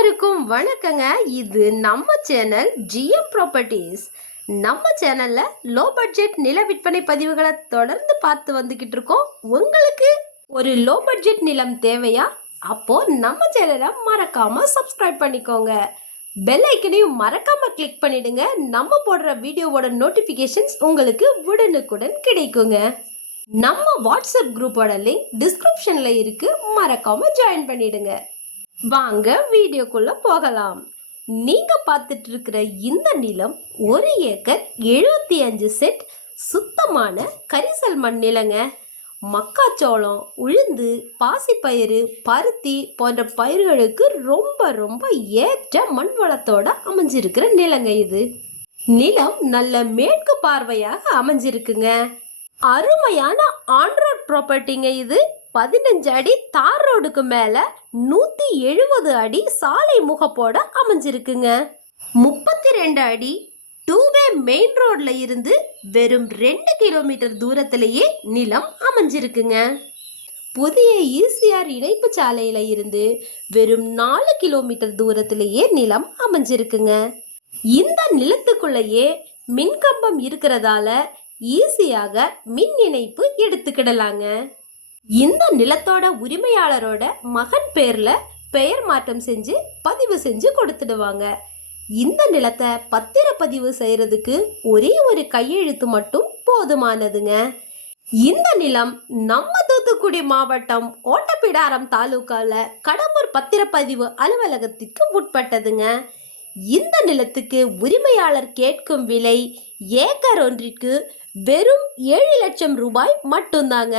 அனைவருக்கும் வணக்கங்க. இது நம்ம சேனல் ஜிஎம் ப்ராப்பர்ட்டிஸ். நம்ம சேனல்ல லோ பட்ஜெட் நில விற்பனை பதிவுகளை தொடர்ந்து பார்த்து வந்துகிட்டு இருக்கோம். உங்களுக்கு ஒரு லோ பட்ஜெட் நிலம் தேவையா? அப்போ நம்ம சேனலை மறக்காம சப்ஸ்கிரைப் பண்ணிக்கோங்க. பெல் ஐக்கனையும் மறக்காம கிளிக் பண்ணிடுங்க. நம்ம போடுற வீடியோவோட நோட்டிபிகேஷன்ஸ் உங்களுக்கு உடனுக்குடன் கிடைக்குங்க. நம்ம வாட்ஸ்அப் குரூப்போட லிங்க் டிஸ்கிரிப்ஷன்ல இருக்கு, மறக்காம ஜாயின் பண்ணிடுங்க. வாங்க வீடியோக்குள்ள போகலாம். நீங்க பார்த்துட்டு இருக்கிற இந்த நிலம் 1 ஏக்கர் 75 சென்ட் சுத்தமான கரிசல் மண் நிலங்க. மக்காச்சோளம், உளுந்து, பாசிப்பயிறு, பருத்தி போன்ற பயிர்களுக்கு ரொம்ப ரொம்ப ஏற்ற மண் வளத்தோட அமைஞ்சிருக்கிற நிலங்க இது. நிலம் நல்ல மேற்கு பார்வையாக அமைஞ்சிருக்குங்க. அருமையான ஆன்ரோட் ப்ராப்பர்ட்டிங்க இது. 15 அடி தார் ரோடுக்கு மேல 170 அடி சாலை முகப்போட அமைஞ்சிருக்குங்க. 32 அடி 2-வே மெயின் ரோட்ல இருந்து வெறும் 2 கிலோமீட்டர் தூரத்திலேயே நிலம் அமைஞ்சிருக்குங்க. புதிய ஈசிஆர் இணைப்பு சாலையில இருந்து வெறும் 4 கிலோமீட்டர் தூரத்திலேயே நிலம் அமைஞ்சிருக்குங்க. இந்த நிலத்துக்குள்ளேயே மின்கம்பம் இருக்கிறதால ஈஸியாக மின் இணைப்பு எடுத்துக்கிடலாங்க. இந்த நிலத்தோட உரிமையாளரோட மகன் பேர்ல பெயர் மாற்றம் செஞ்சு பதிவு செஞ்சு கொடுத்துடுவாங்க. இந்த நிலத்தை பத்திரப்பதிவு செய்யறதுக்கு ஒரே ஒரு கையெழுத்து மட்டும் போதுமானதுங்க. இந்த நிலம் நம்ம தூத்துக்குடி மாவட்டம் ஓட்டப்பிடாரம் தாலுகால கடம்பூர் பத்திரப்பதிவு அலுவலகத்திற்கு உட்பட்டதுங்க. இந்த நிலத்துக்கு உரிமையாளர் கேட்கும் விலை ஏக்கர் ஒன்றிற்கு வெறும் 7 லட்சம் ரூபாய் மட்டும்தாங்க.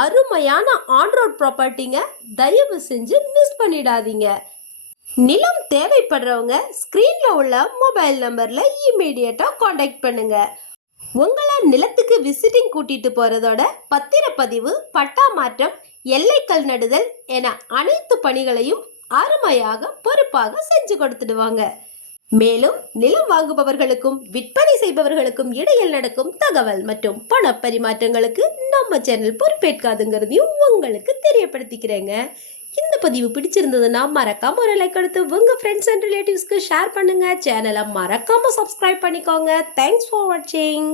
அருமையான ஆன்ரோட் ப்ராப்பர்ட்டிங்க. தயவு செஞ்சு மிஸ் பண்ணிடாதீங்க. நிலம் தேவைப்படுறவங்க ஸ்க்ரீன்ல உள்ள மொபைல் நம்பர்ல இமீடியட்டா காண்டாக்ட் பண்ணுங்க. உங்களை நிலத்துக்கு விசிட்டிங் கூட்டிட்டு போறதோட பத்திரப்பதிவு, பட்டா மாற்றம், எல்லைக்கல் நடுதல் என அனைத்து பணிகளையும் அருமையாக பொறுப்பாக செஞ்சு கொடுத்துடுவாங்க. மேலும் நிலம் வாங்குபவர்களுக்கும் விற்பனை செய்பவர்களுக்கும் இடையில் நடக்கும் தகவல் மற்றும் பண பரிமாற்றங்களுக்கு நம்ம சேனல் பொறுப்பேற்காதுங்கிறதையும் உங்களுக்கு தெரியப்படுத்திக்கிறேங்க. இந்த பதிவு பிடிச்சிருந்ததுன்னா மறக்காம ஒரு லைக் கொடுத்து உங்க ஃப்ரெண்ட்ஸ் அண்ட் ரிலேட்டிவ்ஸ்க்கு ஷேர் பண்ணுங்க. சேனலை மறக்காம சப்ஸ்கிரைப் பண்ணிக்கோங்க. தேங்க்ஸ் ஃபார் வாட்சிங்.